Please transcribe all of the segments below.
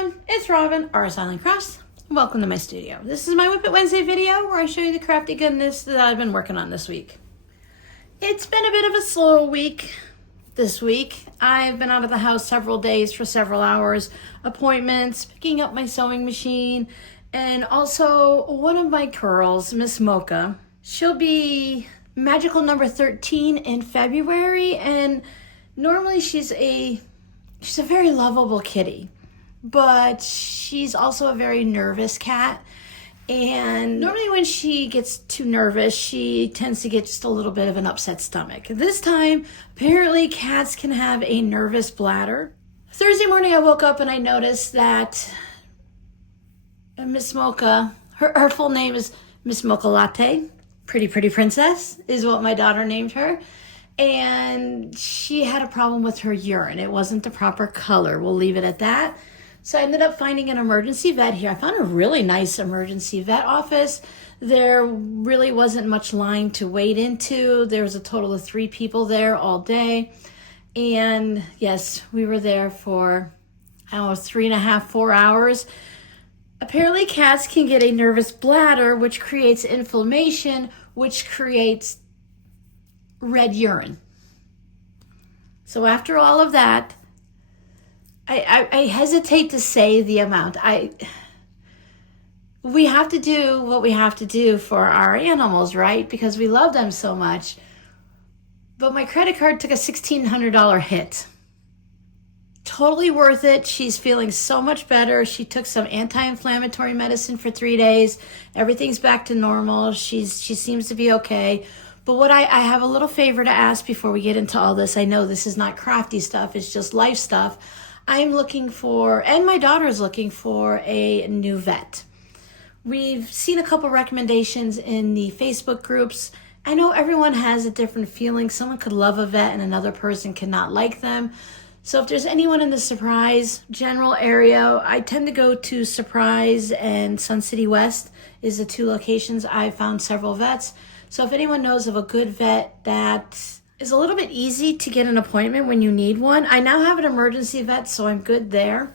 everyone, it's Robin, R. Silent Cross. Welcome to my studio. This is my Whip It Wednesday video where I show you the crafty goodness that I've been working on this week. It's been a bit of a slow week this week. I've been out of the house several days for several hours, appointments, picking up my sewing machine, and also one of my girls, Miss Mocha. She'll be magical number 13 in February, and normally she's a very lovable kitty, but she's also a very nervous cat. And normally when she gets too nervous, she tends to get just a little bit of an upset stomach. This time, apparently cats can have a nervous bladder. Thursday morning I woke up and I noticed that Miss Mocha, her full name is Miss Mocha Latte, pretty princess is what my daughter named her. And she had a problem with her urine. It wasn't the proper color. We'll leave it at that. So I ended up finding an emergency vet here. I found a really nice emergency vet office. There really wasn't much line to wait into. There was a total of 3 people there all day. And yes, we were there for, 3.5, 4 hours. Apparently cats can get a nervous bladder, which creates inflammation, which creates red urine. So after all of that, I hesitate to say the amount. We have to do what we have to do for our animals, right? Because we love them so much. But my credit card took a $1,600 hit. Totally worth it. She's feeling so much better. She took some anti-inflammatory medicine for 3 days. Everything's back to normal. She seems to be okay. But what I have a little favor to ask before we get into all this. I know this is not crafty stuff, it's just life stuff. I'm looking for, and my daughter's looking for, a new vet. We've seen a couple recommendations in the Facebook groups. I know everyone has a different feeling. Someone could love a vet and another person cannot like them. So if there's anyone in the Surprise general area, I tend to go to Surprise and Sun City West is the 2 locations. I've found several vets. So if anyone knows of a good vet that is a little bit easy to get an appointment when you need one. I now have an emergency vet, so I'm good there.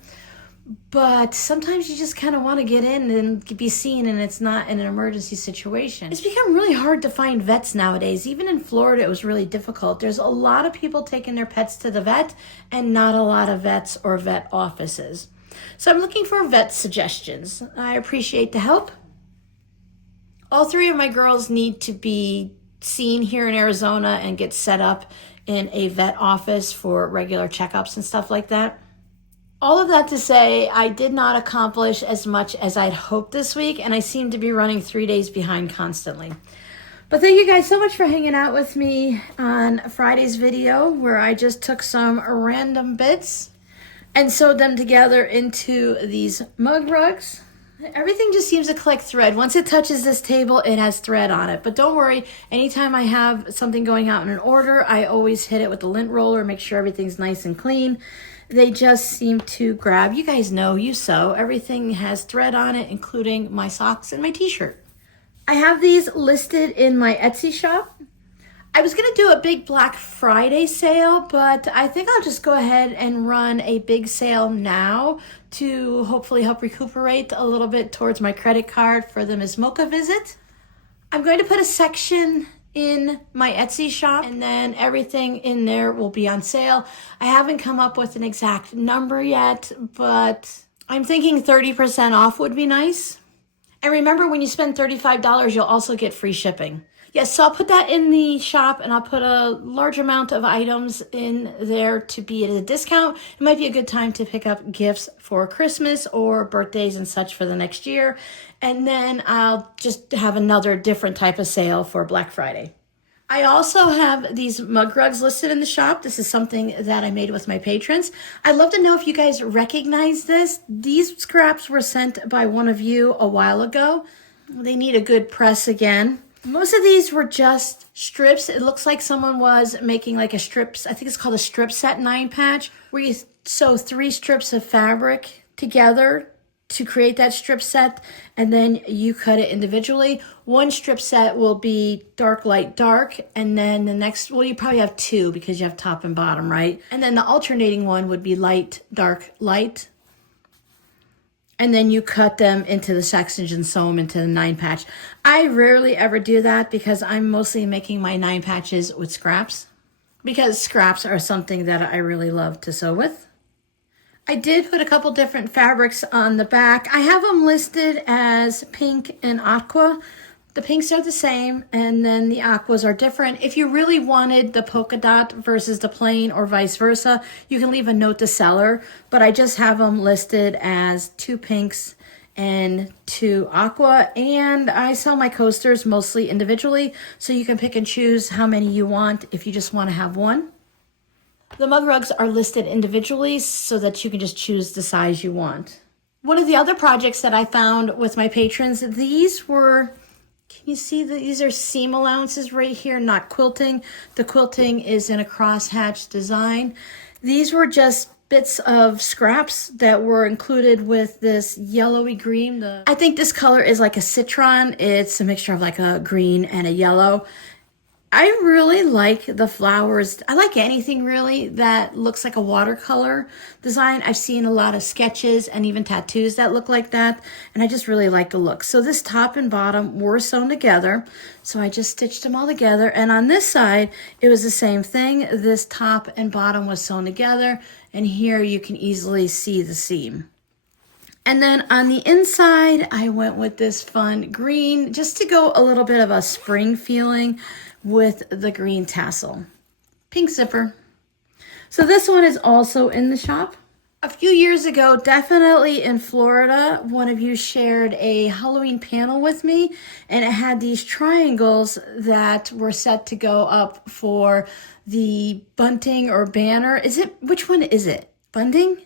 But sometimes you just kind of want to get in and be seen, and it's not in an emergency situation. It's become really hard to find vets nowadays. Even in Florida, it was really difficult. There's a lot of people taking their pets to the vet and not a lot of vets or vet offices. So I'm looking for vet suggestions. I appreciate the help. All 3 of my girls need to be seen here in Arizona and get set up in a vet office for regular checkups and stuff like that. All of that to say, I did not accomplish as much as I'd hoped this week, and I seem to be running 3 days behind constantly. But thank you guys so much for hanging out with me on Friday's video, where I just took some random bits and sewed them together into these mug rugs. Everything just seems to collect thread. Once it touches this table, it has thread on it. But don't worry, anytime I have something going out in an order, I always hit it with the lint roller, make sure everything's nice and clean. They just seem to grab. You guys know, you sew. Everything has thread on it, including my socks and my t-shirt. I have these listed in my Etsy shop. I was going to do a big Black Friday sale, but I think I'll just go ahead and run a big sale now to hopefully help recuperate a little bit towards my credit card for the Miss Mocha visit. I'm going to put a section in my Etsy shop, and then everything in there will be on sale. I haven't come up with an exact number yet, but I'm thinking 30% off would be nice. And remember, when you spend $35, you'll also get free shipping. Yes, so I'll put that in the shop, and I'll put a large amount of items in there to be at a discount. It might be a good time to pick up gifts for Christmas or birthdays and such for the next year. And then I'll just have another different type of sale for Black Friday. I also have these mug rugs listed in the shop. This is something that I made with my patrons. I'd love to know if you guys recognize this. These scraps were sent by one of you a while ago. They need a good press again. Most of these were just strips. It looks like someone was making like a strips, I think it's called a strip set 9-patch, where you sew 3 strips of fabric together to create that strip set, and then you cut it individually. One strip set will be dark, light, dark, and then the next, well, you probably have 2 because you have top and bottom, right? And then the alternating one would be light, dark, light. and then you cut them into the sections and sew them into the 9-patch. I rarely ever do that because I'm mostly making my 9 patches with scraps, because scraps are something that I really love to sew with. I did put a couple different fabrics on the back. I have them listed as pink and aqua. The pinks are the same, and then the aquas are different. If you really wanted the polka dot versus the plain or vice versa, you can leave a note to seller, but I just have them listed as 2 pinks and 2 aqua, and I sell my coasters mostly individually, so you can pick and choose how many you want if you just want to have one. The mug rugs are listed individually so that you can just choose the size you want. One of the other projects that I found with my patrons, these were, can you see that these are seam allowances right here, not quilting. The quilting is in a crosshatch design. These were just bits of scraps that were included with this yellowy green. I think this color is like a citron. It's a mixture of like a green and a yellow. I really like the flowers. I like anything really that looks like a watercolor design. I've seen a lot of sketches and even tattoos that look like that, and I just really like the look. So this top and bottom were sewn together, so I just stitched them all together. And on this side, it was the same thing. This top and bottom was sewn together, and here you can easily see the seam. And then on the inside, I went with this fun green, just to go a little bit of a spring feeling with the green tassel. Pink zipper. So this one is also in the shop. A few years ago, definitely in Florida, one of you shared a Halloween panel with me, and it had these triangles that were set to go up for the bunting or banner. Which one is it? Bunting?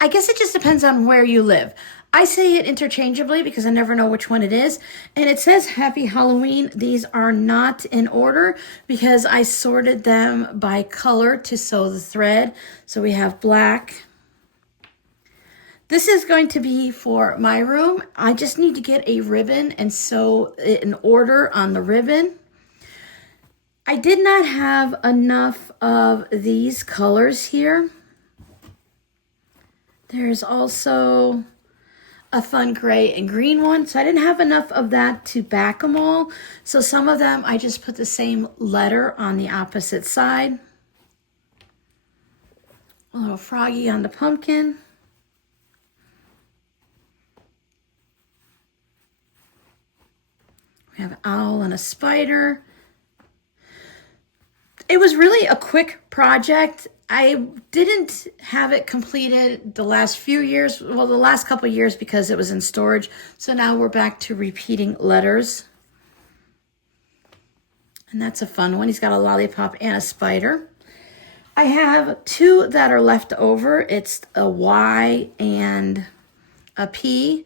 I guess it just depends on where you live. I say it interchangeably because I never know which one it is. And it says Happy Halloween. These are not in order because I sorted them by color to sew the thread. So we have black. This is going to be for my room. I just need to get a ribbon and sew it in order on the ribbon. I did not have enough of these colors here. There's also a fun gray and green one. So I didn't have enough of that to back them all. So some of them, I just put the same letter on the opposite side. A little froggy on the pumpkin. We have an owl and a spider. It was really a quick project. I didn't have it completed the last few years, well, the last couple of years because it was in storage. So now we're back to repeating letters. And that's a fun one. He's got a lollipop and a spider. I have 2 that are left over. It's a Y and a P.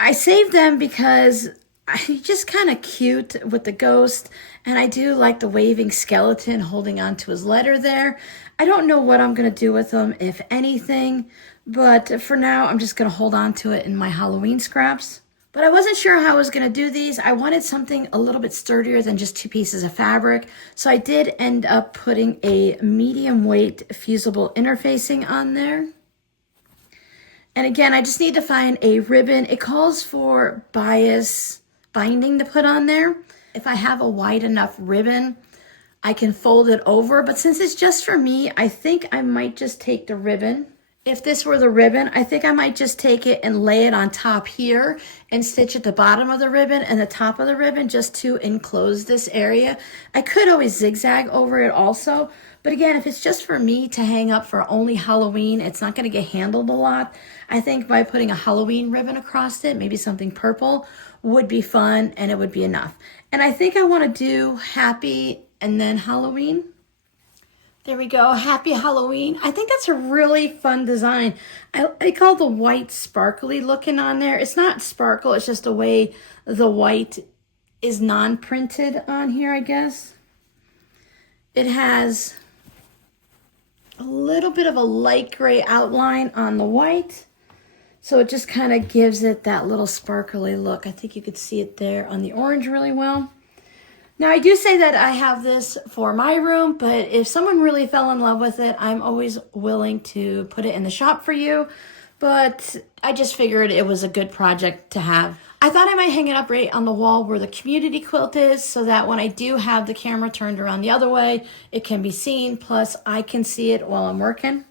I saved them because I just kind of cute with the ghost, and I do like the waving skeleton holding on to his letter there. I don't know what I'm going to do with them, if anything, but for now, I'm just going to hold on to it in my Halloween scraps. But I wasn't sure how I was going to do these. I wanted something a little bit sturdier than just 2 pieces of fabric, so I did end up putting a medium weight fusible interfacing on there. And again, I just need to find a ribbon. It calls for bias binding to put on there. If I have a wide enough ribbon, I can fold it over, but since it's just for me, I think I might just take the ribbon. If this were the ribbon, I think I might just take it and lay it on top here and stitch at the bottom of the ribbon and the top of the ribbon just to enclose this area. I could always zigzag over it also, but again, if it's just for me to hang up for only Halloween, it's not going to get handled a lot. I think by putting a Halloween ribbon across it, maybe something purple, would be fun and it would be enough. And I think I want to do happy and then Halloween. There we go, Happy Halloween. I think that's a really fun design. I call the white sparkly looking on there. It's not sparkle, it's just the way the white is non-printed on here, I guess. It has a little bit of a light gray outline on the white. So it just kind of gives it that little sparkly look. I think you could see it there on the orange really well. Now, I do say that I have this for my room, but if someone really fell in love with it, I'm always willing to put it in the shop for you. but I just figured it was a good project to have. I thought I might hang it up right on the wall where the community quilt is so that when I do have the camera turned around the other way, it can be seen, plus I can see it while I'm working.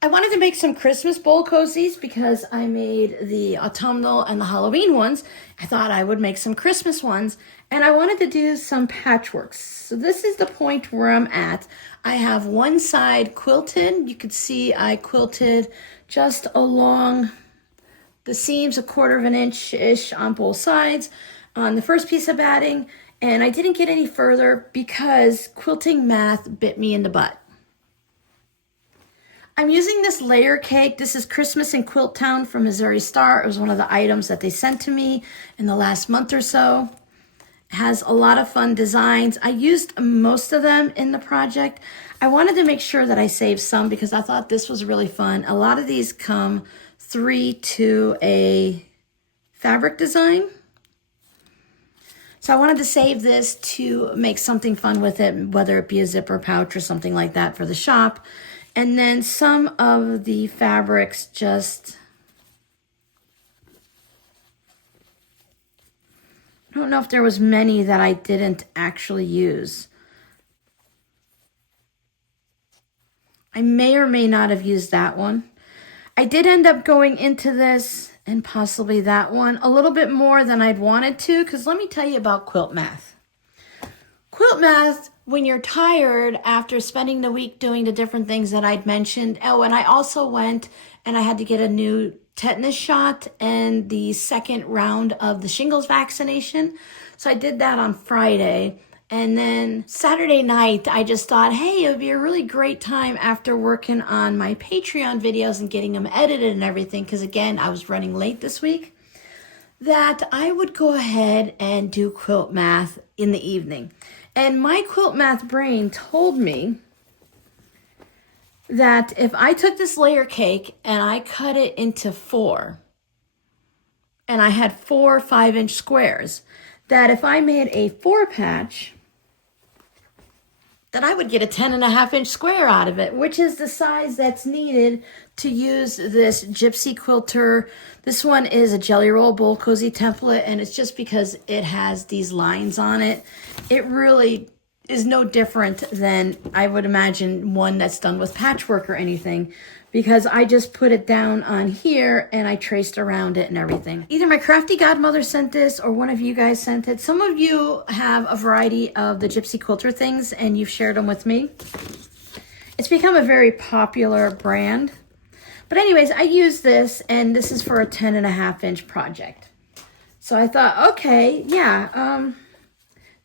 I wanted to make some Christmas bowl cozies because I made the autumnal and the Halloween ones. I thought I would make some Christmas ones, and I wanted to do some patchworks. So this is the point where I'm at. I have one side quilted. You can see I quilted just along the seams, 1/4 of an inch-ish on both sides on the first piece of batting, and I didn't get any further because quilting math bit me in the butt. I'm using this layer cake. This is Christmas in Quilt Town from Missouri Star. It was one of the items that they sent to me in the last month or so. It has a lot of fun designs. I used most of them in the project. I wanted to make sure that I saved some because I thought this was really fun. A lot of these come 3 to a fabric design. So I wanted to save this to make something fun with it, whether it be a zipper pouch or something like that for the shop. And then some of the fabrics just, I don't know if there was many that I didn't actually use. I may or may not have used that one. I did end up going into this and possibly that one a little bit more than I'd wanted to, because let me tell you about quilt math. Quilt math, when you're tired after spending the week doing the different things that I'd mentioned. Oh, and I also went and I had to get a new tetanus shot and the second round of the shingles vaccination. So I did that on Friday. And then Saturday night, I just thought, hey, it would be a really great time after working on my Patreon videos and getting them edited and everything, because again, I was running late this week, that I would go ahead and do quilt math in the evening. And my quilt math brain told me that if I took this layer cake and I cut it into 4, and I had 4 5-inch squares, that if I made a 4 patch, that I would get a 10.5-inch square out of it, which is the size that's needed to use this Gypsy Quilter. This one is a Jelly Roll Bowl Cozy template, and it's just because it has these lines on it. It really is no different than, I would imagine, one that's done with patchwork or anything, because I just put it down on here and I traced around it and everything. Either my crafty godmother sent this or one of you guys sent it. Some of you have a variety of the Gypsy Quilter things and you've shared them with me. It's become a very popular brand. But anyways, I use this, and this is for a 10.5-inch project. So I thought, okay, yeah.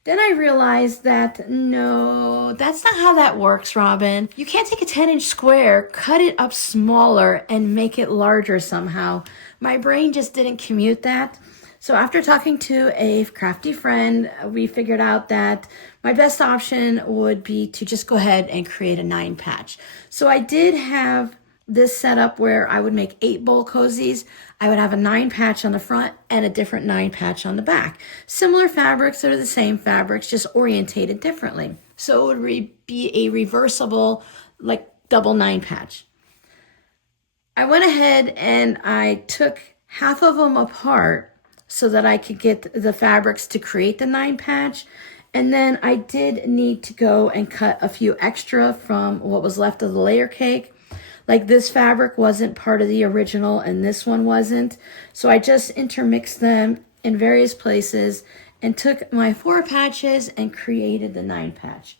Then I realized that, no, that's not how that works, Robin. You can't take a 10-inch square, cut it up smaller, and make it larger somehow. My brain just didn't commute that. So after talking to a crafty friend, we figured out that my best option would be to just go ahead and create a 9 patch. So I did have this setup where I would make 8 bowl cozies. I would have a 9 patch on the front and a different 9 patch on the back. Similar fabrics, they're the same fabrics, just orientated differently. So it would be a reversible, like double 9 patch. I went ahead and I took half of them apart so that I could get the fabrics to create the 9 patch. And then I did need to go and cut a few extra from what was left of the layer cake. Like this fabric wasn't part of the original and this one wasn't. So I just intermixed them in various places and took my 4 patches and created the 9 patch.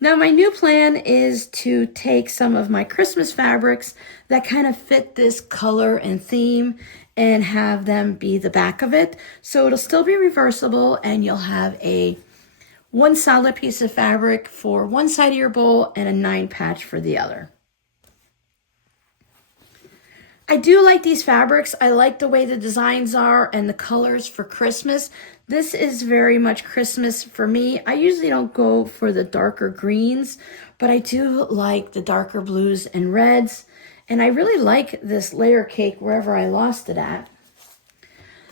Now my new plan is to take some of my Christmas fabrics that kind of fit this color and theme and have them be the back of it. So it'll still be reversible and you'll have a 1 solid piece of fabric for one side of your bowl and a 9 patch for the other. I do like these fabrics. I like the way the designs are and the colors for Christmas. This is very much Christmas for me. I usually don't go for the darker greens, but I do like the darker blues and reds. And I really like this layer cake wherever I lost it at.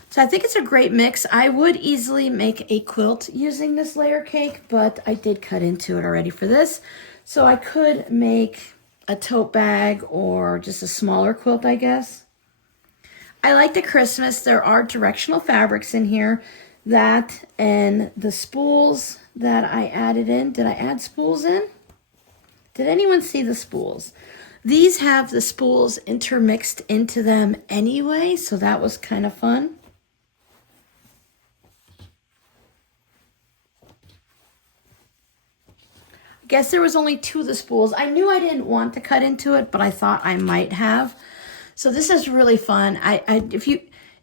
So I think it's a great mix. I would easily make a quilt using this layer cake, but I did cut into it already for this. So I could make a tote bag or just a smaller quilt, I guess. I like the Christmas. There are directional fabrics in here. That and the spools that I added in. Did I add spools in? Did anyone see the spools? These have the spools intermixed into them anyway, so that was kind of fun. I guess there was only 2 of the spools. I knew I didn't want to cut into it, but I thought I might have. So this is really fun.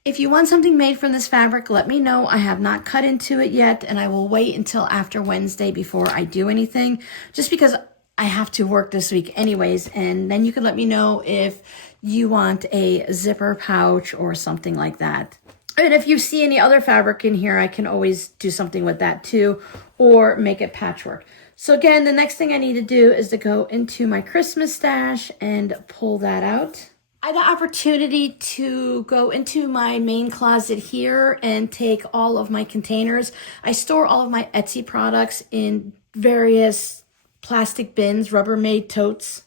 If you want something made from this fabric, let me know. I have not cut into it yet, and I will wait until after Wednesday before I do anything, just because I have to work this week anyways, and then you can let me know if you want a zipper pouch or something like that. And if you see any other fabric in here, I can always do something with that too, or make it patchwork. So again, the next thing I need to do is to go into my Christmas stash and pull that out. I had the opportunity to go into my main closet here and take all of my containers. I store all of my Etsy products in various plastic bins, Rubbermaid totes.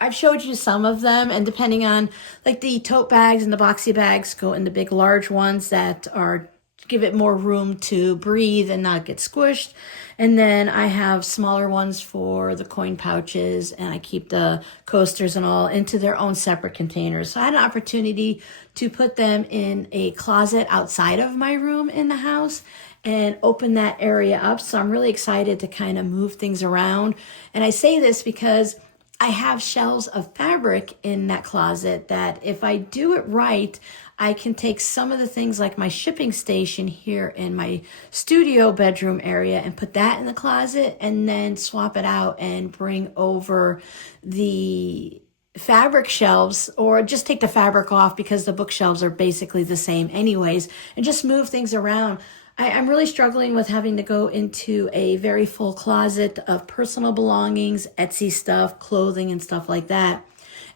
I've showed you some of them, and depending on, like the tote bags and the boxy bags go in the big large ones that are give it more room to breathe and not get squished. And then I have smaller ones for the coin pouches, and I keep the coasters and all into their own separate containers. So I had an opportunity to put them in a closet outside of my room in the house and open that area up. So I'm really excited to kind of move things around. And I say this because I have shelves of fabric in that closet that if I do it right, I can take some of the things like my shipping station here in my studio bedroom area and put that in the closet, and then swap it out and bring over the fabric shelves, or just take the fabric off because the bookshelves are basically the same anyways, and just move things around. I'm really struggling with having to go into a very full closet of personal belongings, Etsy stuff, clothing and stuff like that,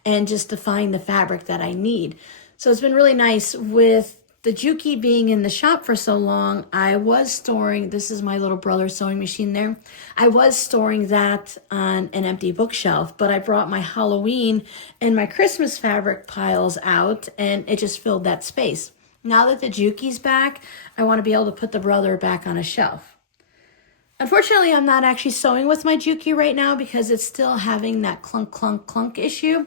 and just to find the fabric that I need. So it's been really nice with the Juki being in the shop for so long. I was storing, this is my little brother's sewing machine there. I was storing that on an empty bookshelf, but I brought my Halloween and my Christmas fabric piles out, and it just filled that space. Now that the Juki's back, I want to be able to put the brother back on a shelf. Unfortunately, I'm not actually sewing with my Juki right now because it's still having that clunk, clunk, clunk issue.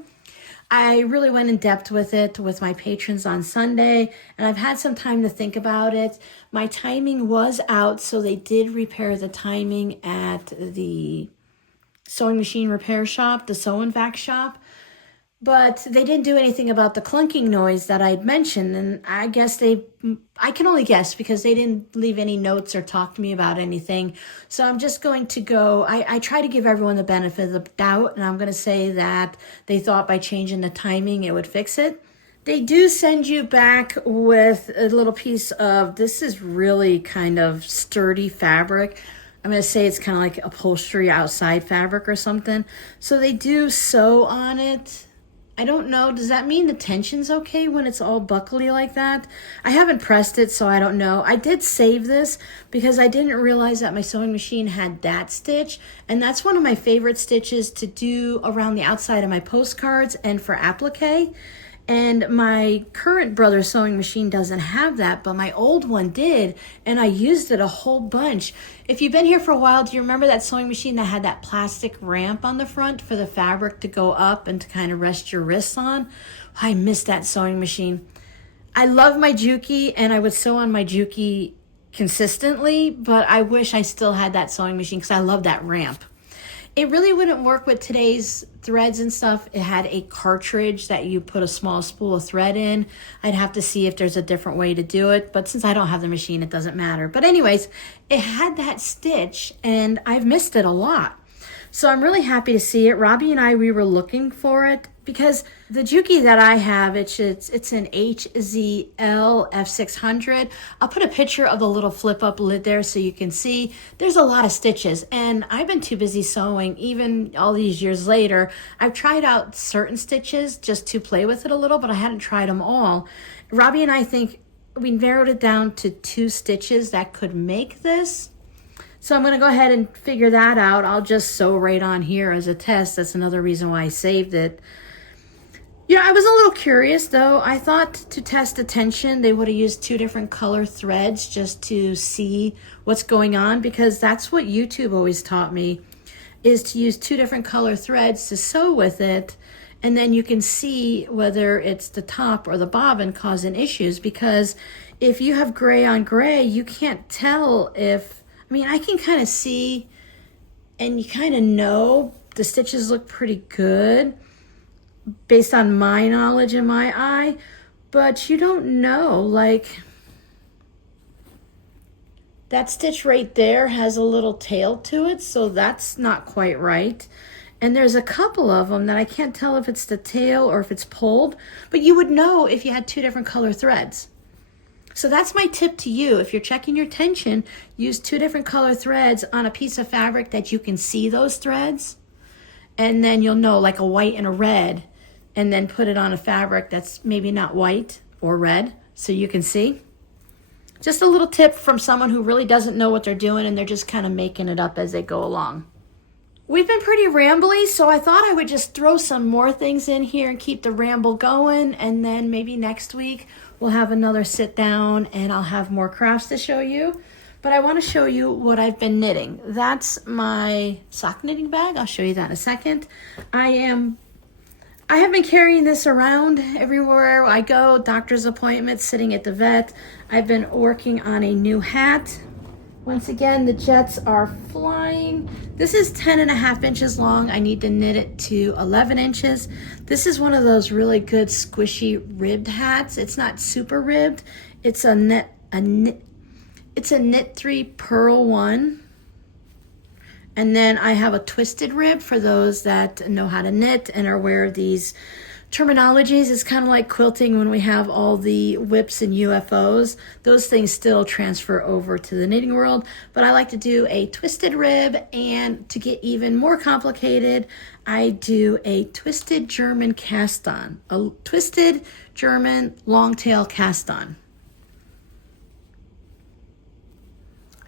I really went in depth with it with my patrons on Sunday, and I've had some time to think about it. My timing was out, so they did repair the timing at the sewing machine repair shop, the Sew and Vac shop. But they didn't do anything about the clunking noise that I'd mentioned, and I can only guess because they didn't leave any notes or talk to me about anything. So I'm just going to go, I try to give everyone the benefit of the doubt, and I'm going to say that they thought by changing the timing it would fix it. They do send you back with a little piece of, this is really kind of sturdy fabric. I'm going to say it's kind of like upholstery outside fabric or something. So they do sew on it. I don't know, does that mean the tension's okay when it's all buckly like that? I haven't pressed it, so I don't know. I did save this because I didn't realize that my sewing machine had that stitch, and that's one of my favorite stitches to do around the outside of my postcards and for applique. And my current brother's sewing machine doesn't have that, but my old one did, and I used it a whole bunch. If you've been here for a while, do you remember that sewing machine that had that plastic ramp on the front for the fabric to go up and to kind of rest your wrists on? I miss that sewing machine. I love my Juki, and I would sew on my Juki consistently, but I wish I still had that sewing machine because I love that ramp. It really wouldn't work with today's threads and stuff. It had a cartridge that you put a small spool of thread in. I'd have to see if there's a different way to do it, but since I don't have the machine, it doesn't matter. But anyways, it had that stitch, and I've missed it a lot. So I'm really happy to see it. Robbie and I, we were looking for it because the Juki that I have, it's an HZL F600. I'll put a picture of the little flip up lid there so you can see. There's a lot of stitches, and I've been too busy sewing even all these years later. I've tried out certain stitches just to play with it a little, but I hadn't tried them all. Robbie and I think we narrowed it down to 2 stitches that could make this. So I'm going to go ahead and figure that out. I'll just sew right on here as a test. That's another reason why I saved it. You know, I was a little curious though. I thought to test the tension, they would have used 2 different color threads just to see what's going on, because that's what YouTube always taught me, is to use 2 different color threads to sew with it. And then you can see whether it's the top or the bobbin causing issues, because if you have gray on gray, you can't tell if, I mean, I can kind of see and you kind of know the stitches look pretty good based on my knowledge in my eye, but you don't know, like that stitch right there has a little tail to it, so that's not quite right. And there's a couple of them that I can't tell if it's the tail or if it's pulled, but you would know if you had 2 different color threads. So that's my tip to you. If you're checking your tension, use 2 different color threads on a piece of fabric that you can see those threads. And then you'll know, like a white and a red, and then put it on a fabric that's maybe not white or red so you can see. Just a little tip from someone who really doesn't know what they're doing and they're just kind of making it up as they go along. We've been pretty rambly, so I thought I would just throw some more things in here and keep the ramble going, and then maybe next week we'll have another sit down and I'll have more crafts to show you. But I want to show you what I've been knitting. That's my sock knitting bag. I'll show you that in a second. I have been carrying this around everywhere I go, doctor's appointments, sitting at the vet. I've been working on a new hat. Once again, the jets are flying. This is 10.5 inches long. I need to knit it to 11 inches. This is one of those really good squishy ribbed hats. It's not super ribbed. It's a knit 3 purl 1. And then I have a twisted rib for those that know how to knit and are aware of these terminologies. It's kind of like quilting when we have all the WiPs and UFOs. Those things still transfer over to the knitting world, but I like to do a twisted rib, and to get even more complicated, I do a twisted German cast on, a twisted German long tail cast on.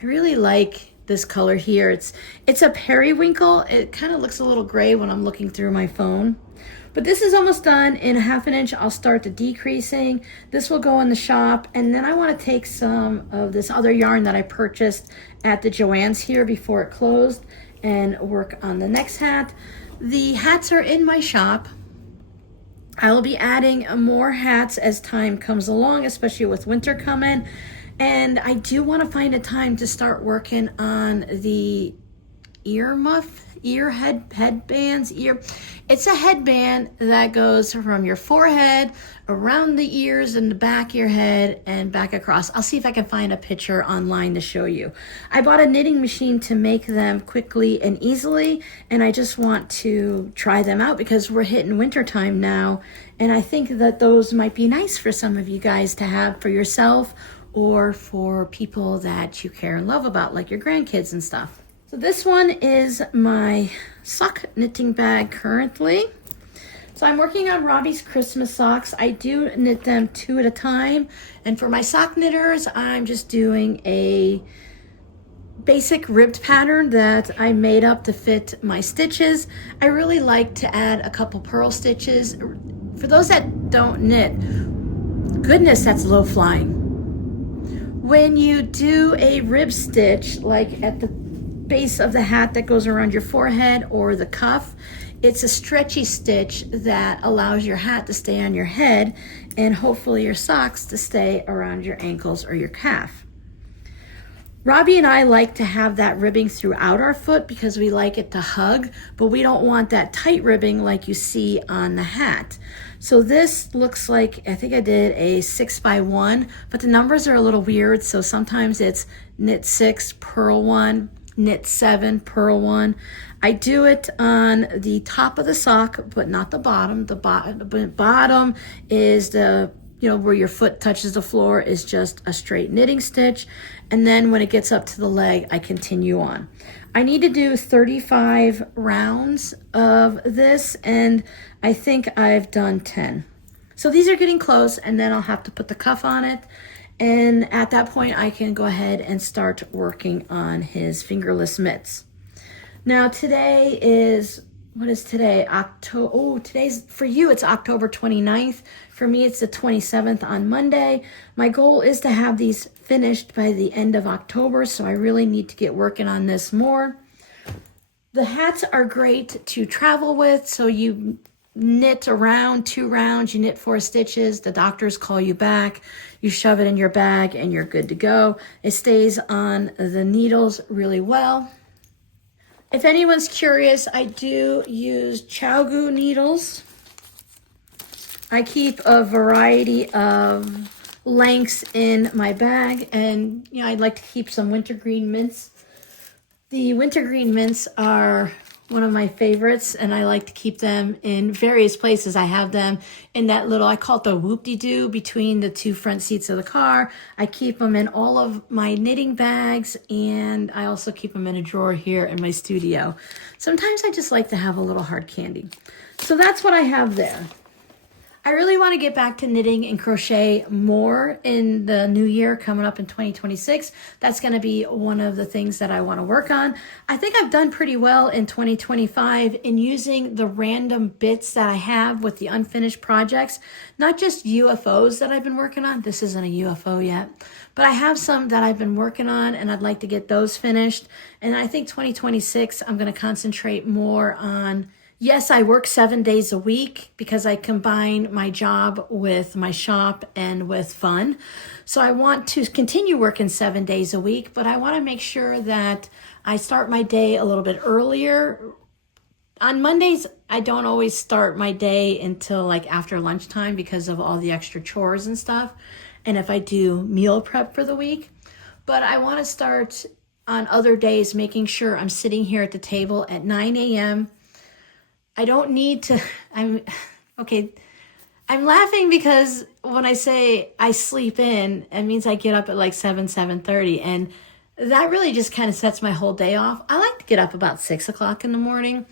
I really like this color here. It's a periwinkle. It kind of looks a little gray when I'm looking through my phone. But this is almost done. In 1/2 inch, I'll start the decreasing. This will go in the shop, and then I want to take some of this other yarn that I purchased at the Joann's here before it closed and work on the next hat. The hats are in my shop. I will be adding more hats as time comes along, especially with winter coming. And I do want to find a time to start working on the headbands. It's a headband that goes from your forehead around the ears and the back of your head and back across. I'll see if I can find a picture online to show you. I bought a knitting machine to make them quickly and easily, and I just want to try them out because we're hitting winter time now, and I think that those might be nice for some of you guys to have for yourself or for people that you care and love about, like your grandkids and stuff. So this one is my sock knitting bag currently. So I'm working on Robbie's Christmas socks. I do knit them 2 at a time. And for my sock knitters, I'm just doing a basic ribbed pattern that I made up to fit my stitches. I really like to add a couple purl stitches. For those that don't knit, goodness, that's low flying. When you do a rib stitch, like at the base of the hat that goes around your forehead or the cuff, it's a stretchy stitch that allows your hat to stay on your head and hopefully your socks to stay around your ankles or your calf. Robbie and I like to have that ribbing throughout our foot because we like it to hug, but we don't want that tight ribbing like you see on the hat. So this looks like, I think I did a 6x1, but the numbers are a little weird. So sometimes it's knit 6, purl 1, knit 7, purl 1. I do it on the top of the sock, but not the bottom. The bottom is the, where your foot touches the floor is just a straight knitting stitch. And then when it gets up to the leg, I continue on. I need to do 35 rounds of this, and I think I've done 10. So these are getting close, and then I'll have to put the cuff on it. And at that point, I can go ahead and start working on his fingerless mitts. Now today is what is today? Today's, for you, it's October 29th. For me, it's the 27th on Monday. My goal is to have these finished by the end of October, so I really need to get working on this more. The hats are great to travel with, so you knit around 2 rounds, you knit 4 stitches, the doctors call you back, you shove it in your bag, and you're good to go. It stays on the needles really well. If anyone's curious, I do use Chow needles. I keep a variety of lengths in my bag, and I'd like to keep some wintergreen mints. The wintergreen mints are one of my favorites, and I like to keep them in various places. I have them in that little, I call it the whoop-de-doo between the 2 front seats of the car. I keep them in all of my knitting bags, and I also keep them in a drawer here in my studio. Sometimes I just like to have a little hard candy. So that's what I have there. I really want to get back to knitting and crochet more in the new year coming up in 2026. That's going to be one of the things that I want to work on. I think I've done pretty well in 2025 in using the random bits that I have with the unfinished projects, not just UFOs that I've been working on. This isn't a UFO yet, but I have some that I've been working on, and I'd like to get those finished. And I think 2026, I'm going to concentrate more on, yes, I work 7 days a week because I combine my job with my shop and with fun. So I want to continue working 7 days a week, but I want to make sure that I start my day a little bit earlier. On Mondays, I don't always start my day until like after lunchtime because of all the extra chores and stuff. And if I do meal prep for the week, but I want to start on other days making sure I'm sitting here at the table at 9 a.m. I don't need to, I'm laughing because when I say I sleep in, it means I get up at like 7:30, and that really just kind of sets my whole day off. I like to get up about 6 o'clock in the morning,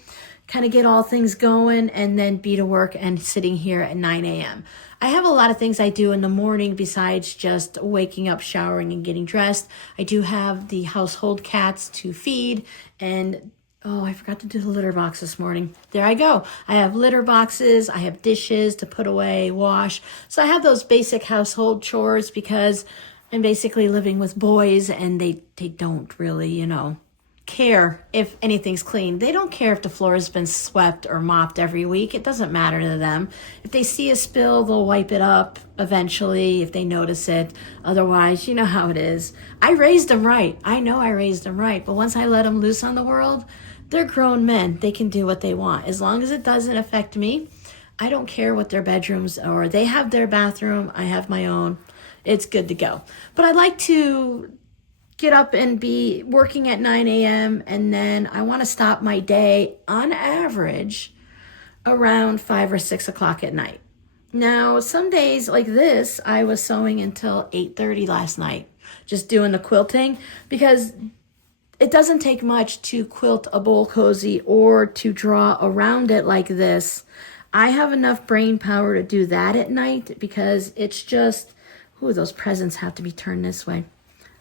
kind of get all things going, and then be to work and sitting here at 9 a.m. I have a lot of things I do in the morning besides just waking up, showering, and getting dressed. I do have the household cats to feed, and oh, I forgot to do the litter box this morning. There I go. I have litter boxes. I have dishes to put away, wash. So I have those basic household chores because I'm basically living with boys, and they don't really, care if anything's clean. They don't care if the floor has been swept or mopped every week. It doesn't matter to them. If they see a spill, they'll wipe it up eventually if they notice it. Otherwise, you know how it is. I raised them right. I know I raised them right. But once I let them loose on the world, they're grown men. They can do what they want. As long as it doesn't affect me, I don't care what their bedrooms are. They have their bathroom. I have my own. It's good to go. But I'd like to get up and be working at 9 a.m. and then I want to stop my day on average around 5 or 6 o'clock at night. Now, some days like this, I was sewing until 8:30 last night, just doing the quilting, because it doesn't take much to quilt a bowl cozy or to draw around it like this. I have enough brain power to do that at night because it's just, those presents have to be turned this way.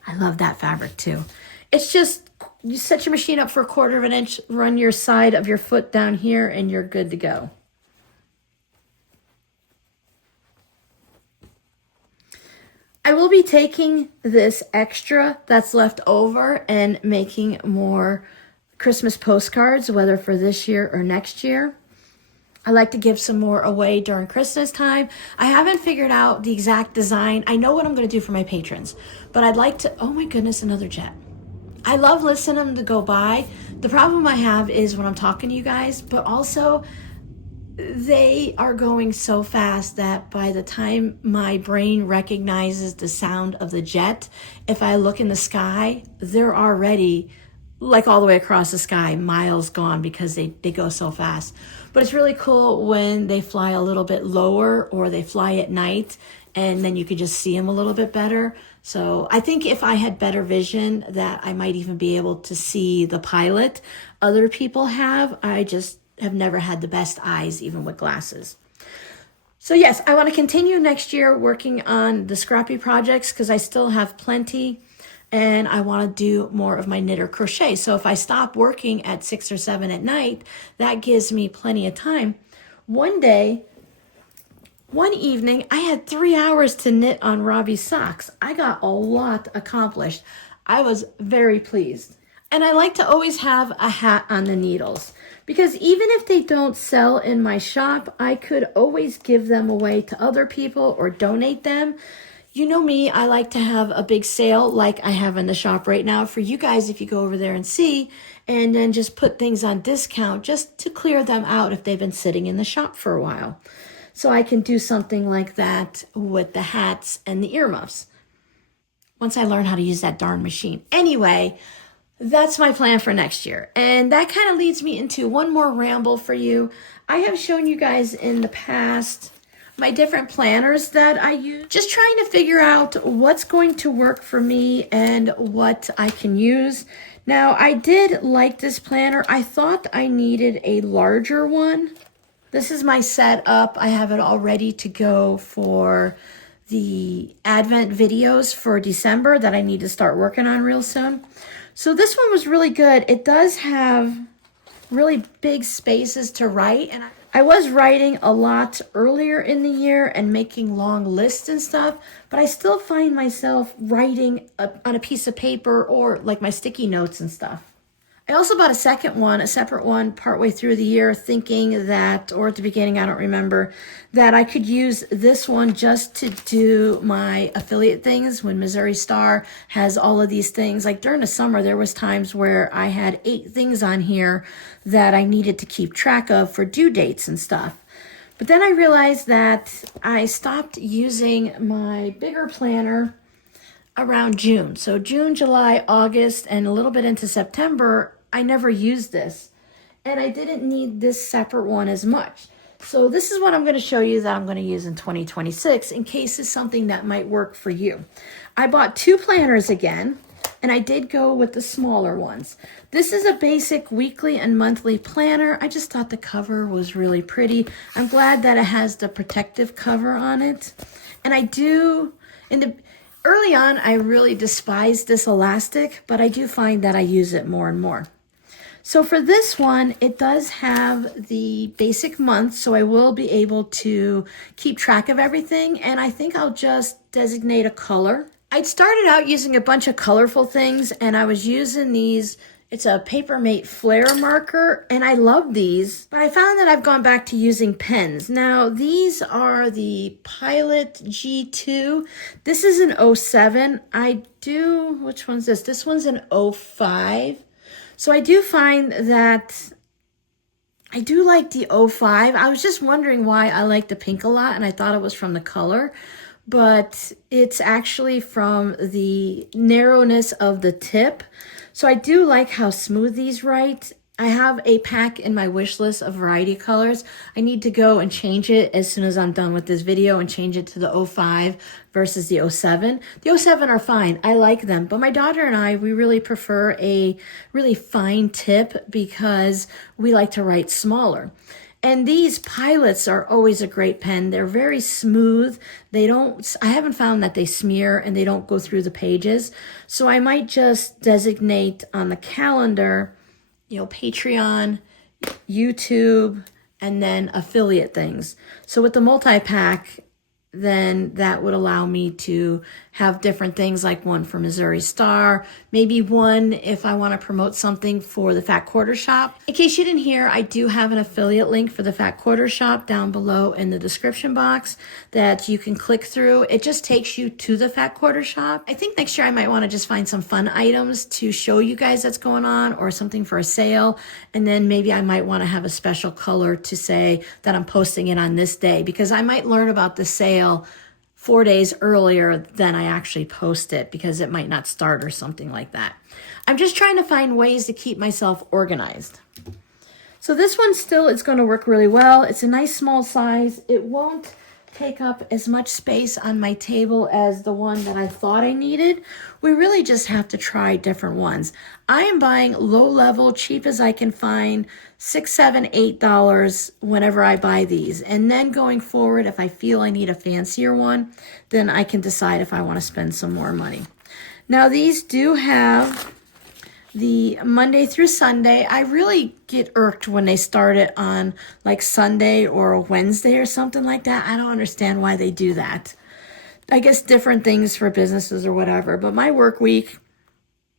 I love that fabric too. It's just, you set your machine up for 1/4 of an inch, run your side of your foot down here, and you're good to go. I will be taking this extra that's left over and making more Christmas postcards, whether for this year or next year. I like to give some more away during Christmas time. I haven't figured out the exact design. I know what I'm going to do for my patrons, but I'd like to, oh my goodness, another jet. I love listening to them to go by. The problem I have is when I'm talking to you guys, but also they are going so fast that by the time my brain recognizes the sound of the jet, if I look in the sky, they're already like all the way across the sky, miles gone, because they go so fast. But it's really cool when they fly a little bit lower or they fly at night, and then you could just see them a little bit better. So I think if I had better vision, that I might even be able to see the pilot. Other people have. I just have never had the best eyes, even with glasses. So yes, I want to continue next year working on the scrappy projects because I still have plenty. and I want to do more of my knit or crochet. So if I stop working at 6 or 7 at night, that gives me plenty of time. One evening, I had 3 hours to knit on Robbie's socks. I got a lot accomplished. I was very pleased. And I like to always have a hat on the needles, because even if they don't sell in my shop, I could always give them away to other people or donate them. You know me, I like to have a big sale like I have in the shop right now for you guys if you go over there and see, and then just put things on discount just to clear them out if they've been sitting in the shop for a while. So I can do something like that with the hats and the earmuffs once I learn how to use that darn machine. Anyway, that's my plan for next year. And that kind of leads me into one more ramble for you. I have shown you guys in the past my different planners that I use, just trying to figure out what's going to work for me and what I can use. Now, I did like this planner. I thought I needed a larger one. This is my setup. I have it all ready to go for the Advent videos for December that I need to start working on real soon. So this one was really good. It does have really big spaces to write, and I was writing a lot earlier in the year and making long lists and stuff, but I still find myself writing on a piece of paper or like my sticky notes and stuff. I also bought a second one, a separate one, partway through the year, thinking that, or at the beginning, I don't remember, that I could use this one just to do my affiliate things when Missouri Star has all of these things. Like during the summer, there was times where I had 8 things on here that I needed to keep track of for due dates and stuff. But then I realized that I stopped using my bigger planner around June. So June, July, August, and a little bit into September, I never used this. And I didn't need this separate one as much. So this is what I'm going to show you that I'm going to use in 2026 in case it's something that might work for you. I bought 2 planners again, and I did go with the smaller ones. This is a basic weekly and monthly planner. I just thought the cover was really pretty. I'm glad that it has the protective cover on it. And I do, early on, I really despised this elastic, but I do find that I use it more and more. So for this one, it does have the basic month, so I will be able to keep track of everything, and I think I'll just designate a color. I'd started out using a bunch of colorful things, and I was using these. It's a Papermate Flare marker, and I love these, but I found that I've gone back to using pens. Now, these are the Pilot G2. This is an 07. Which one's this? This one's an 05. So I do find that I do like the 05. I was just wondering why I like the pink a lot, and I thought it was from the color, but it's actually from the narrowness of the tip. So I do like how smooth these write. I have a pack in my wish list of variety colors. I need to go and change it as soon as I'm done with this video and change it to the 05 versus the 07. The 07 are fine. I like them. But my daughter and I, we really prefer a really fine tip because we like to write smaller. And these Pilots are always a great pen. They're very smooth. I haven't found that they smear and they don't go through the pages. So I might just designate on the calendar, Patreon, YouTube, and then affiliate things. So with the multi-pack, then that would allow me to have different things, like one for Missouri Star, maybe one if I want to promote something for the Fat Quarter Shop. In case you didn't hear, I do have an affiliate link for the Fat Quarter Shop down below in the description box that you can click through. It just takes you to the Fat Quarter Shop. I think next year I might want to just find some fun items to show you guys that's going on, or something for a sale, and then maybe I might want to have a special color to say that I'm posting it on this day, because I might learn about the sale 4 days earlier than I actually post it, because it might not start or something like that. I'm just trying to find ways to keep myself organized. So this one still is going to work really well. It's a nice small size. It won't take up as much space on my table as the one that I thought I needed. We really just have to try different ones. I am buying low level, cheap as I can find, $6, $7, $8 whenever I buy these. And then going forward, if I feel I need a fancier one, then I can decide if I want to spend some more money. Now these do have the Monday through Sunday. I really get irked when they start it on like Sunday or a Wednesday or something like that. I don't understand why they do that. I guess different things for businesses or whatever. But my work week,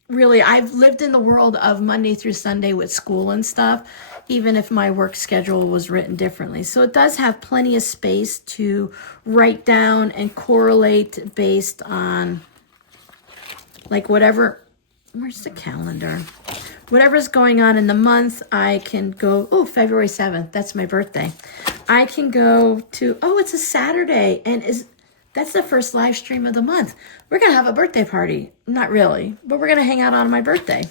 really, I've lived in the world of Monday through Sunday with school and stuff, even if my work schedule was written differently. So it does have plenty of space to write down and correlate based on like whatever. Where's the calendar? Whatever's going on in the month, I can go, oh, February 7th, that's my birthday. I can go to, oh, it's a Saturday, and that's the first live stream of the month. We're going to have a birthday party. Not really, but we're going to hang out on my birthday.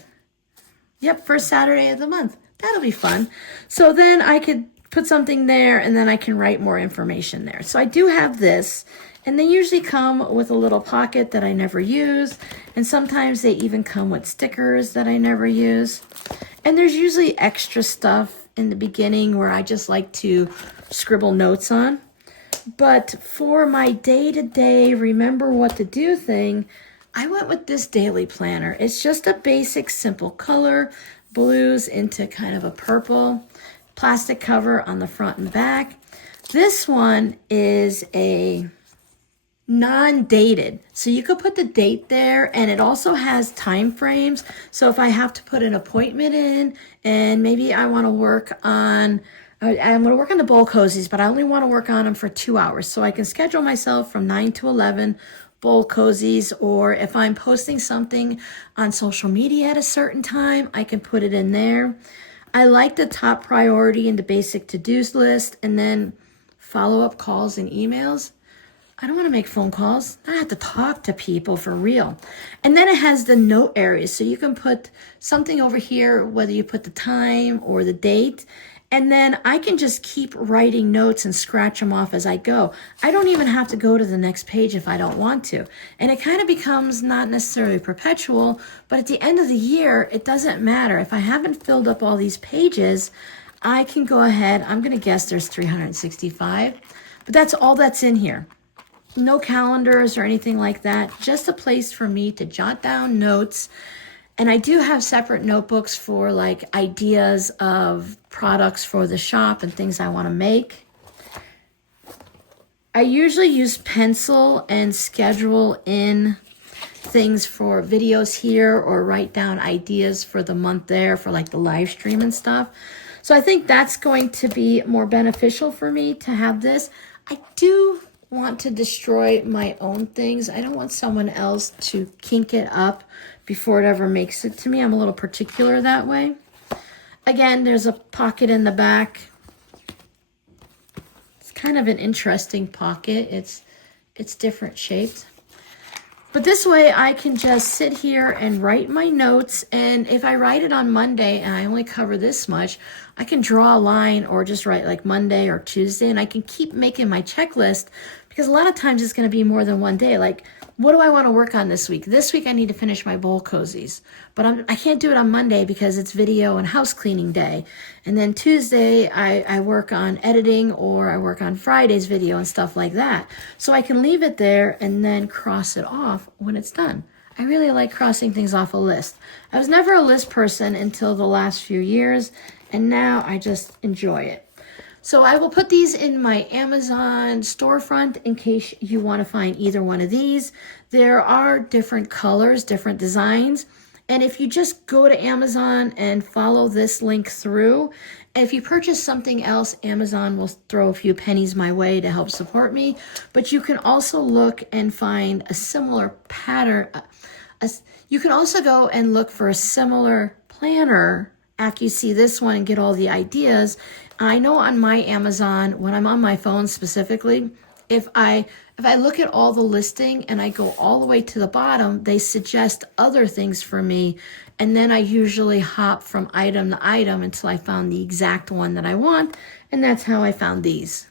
Yep, first Saturday of the month. That'll be fun. So then I could put something there, and then I can write more information there. So I do have this. And they usually come with a little pocket that I never use. And sometimes they even come with stickers that I never use. And there's usually extra stuff in the beginning where I just like to scribble notes on. But for my day-to-day remember what to do thing, I went with this daily planner. It's just a basic, simple color, blues into kind of a purple, plastic cover on the front and back. This one is a non-dated, so you could put the date there, and it also has time frames. So if I have to put an appointment in, and maybe I want to work on, I'm going to work on the bowl cozies, but I only want to work on them for 2 hours, so I can schedule myself from 9 to 11 bowl cozies. Or if I'm posting something on social media at a certain time, I can put it in there. I like the top priority and the basic to-dos list, and then follow-up calls and emails. I don't want to make phone calls. I have to talk to people for real. And then it has the note areas. So you can put something over here, whether you put the time or the date. And then I can just keep writing notes and scratch them off as I go. I don't even have to go to the next page if I don't want to. And it kind of becomes not necessarily perpetual, but at the end of the year, it doesn't matter. If I haven't filled up all these pages, I can go ahead. I'm going to guess there's 365, but that's all that's in here. No calendars or anything like that. Just a place for me to jot down notes. And I do have separate notebooks for like ideas of products for the shop and things I want to make. I usually use pencil and schedule in things for videos here, or write down ideas for the month there for like the live stream and stuff. So I think that's going to be more beneficial for me to have this. I do want to destroy my own things. I don't want someone else to kink it up before it ever makes it to me. I'm a little particular that way. Again, there's a pocket in the back. It's kind of an interesting pocket. It's different shaped. But this way I can just sit here and write my notes. And if I write it on Monday and I only cover this much, I can draw a line or just write like Monday or Tuesday, and I can keep making my checklist, because a lot of times it's going to be more than one day. Like, what do I want to work on this week? This week I need to finish my bowl cozies, but I can't do it on Monday because it's video and house cleaning day. And then Tuesday I work on editing, or I work on Friday's video and stuff like that. So I can leave it there and then cross it off when it's done. I really like crossing things off a list. I was never a list person until the last few years, and now I just enjoy it. So I will put these in my Amazon storefront in case you want to find either one of these. There are different colors, different designs. And if you just go to Amazon and follow this link through, if you purchase something else, Amazon will throw a few pennies my way to help support me. But you can also look and find a similar pattern. You can also go and look for a similar planner after you see this one and get all the ideas. I know on my Amazon, when I'm on my phone specifically, if I look at all the listing and I go all the way to the bottom, they suggest other things for me. And then I usually hop from item to item until I found the exact one that I want. And that's how I found these.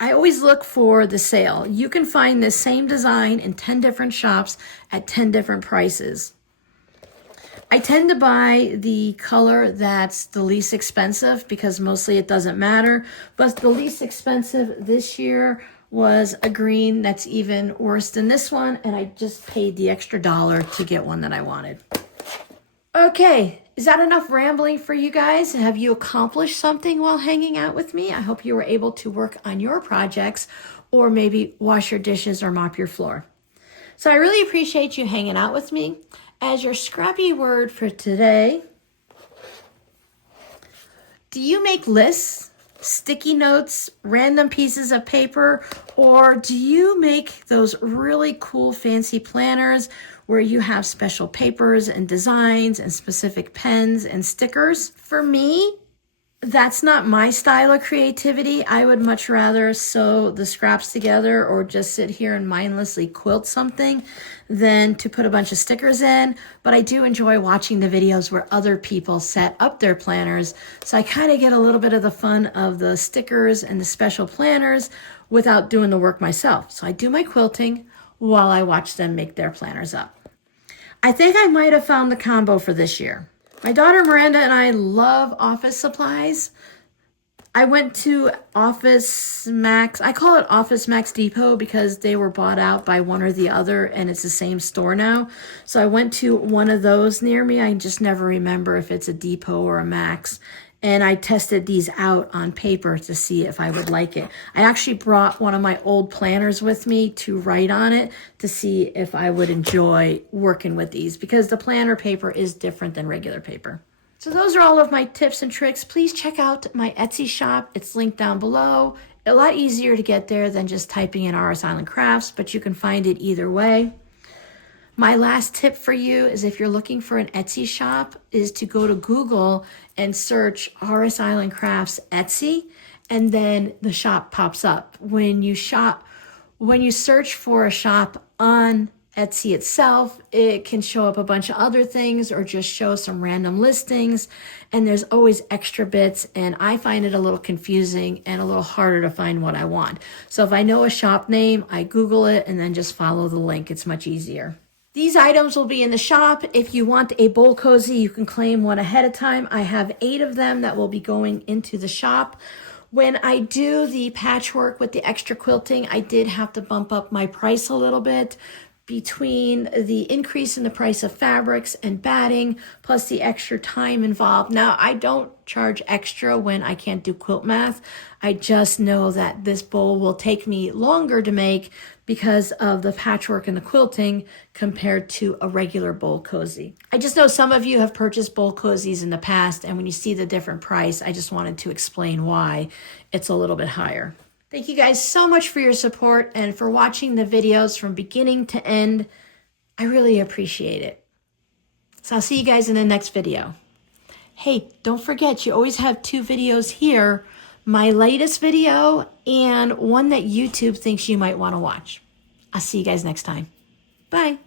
I always look for the sale. You can find the same design in 10 different shops at 10 different prices. I tend to buy the color that's the least expensive because mostly it doesn't matter. But the least expensive this year was a green that's even worse than this one. And I just paid the extra dollar to get one that I wanted. Okay, is that enough rambling for you guys? Have you accomplished something while hanging out with me? I hope you were able to work on your projects or maybe wash your dishes or mop your floor. So I really appreciate you hanging out with me. As your scrappy word for today, do you make lists, sticky notes, random pieces of paper, or do you make those really cool fancy planners where you have special papers and designs and specific pens and stickers? For me, that's not my style of creativity. I would much rather sew the scraps together or just sit here and mindlessly quilt something than to put a bunch of stickers in. But I do enjoy watching the videos where other people set up their planners. So I kind of get a little bit of the fun of the stickers and the special planners without doing the work myself. So I do my quilting while I watch them make their planners up. I think I might have found the combo for this year. My daughter Miranda and I love office supplies. I went to Office Max. I call it Office Max Depot because they were bought out by one or the other and it's the same store now. So I went to one of those near me. I just never remember if it's a Depot or a Max. And I tested these out on paper to see if I would like it. I actually brought one of my old planners with me to write on it to see if I would enjoy working with these because the planner paper is different than regular paper. So those are all of my tips and tricks. Please check out my Etsy shop. It's linked down below. A lot easier to get there than just typing in RS Island Crafts, but you can find it either way. My last tip for you is if you're looking for an Etsy shop is to go to Google and search RS Island Crafts Etsy, and then the shop pops up. When you search for a shop on Etsy itself, it can show up a bunch of other things or just show some random listings, and there's always extra bits, and I find it a little confusing and a little harder to find what I want. So if I know a shop name, I Google it and then just follow the link. It's much easier. These items will be in the shop. If you want a bowl cozy, you can claim one ahead of time. I have 8 of them that will be going into the shop. When I do the patchwork with the extra quilting, I did have to bump up my price a little bit between the increase in the price of fabrics and batting, plus the extra time involved. Now, I don't charge extra when I can't do quilt math. I just know that this bowl will take me longer to make because of the patchwork and the quilting compared to a regular bowl cozy. I just know some of you have purchased bowl cozies in the past, and when you see the different price, I just wanted to explain why it's a little bit higher. Thank you guys so much for your support and for watching the videos from beginning to end. I really appreciate it. So I'll see you guys in the next video. Hey, don't forget, you always have 2 videos here. My latest video and one that YouTube thinks you might want to watch. I'll see you guys next time. Bye.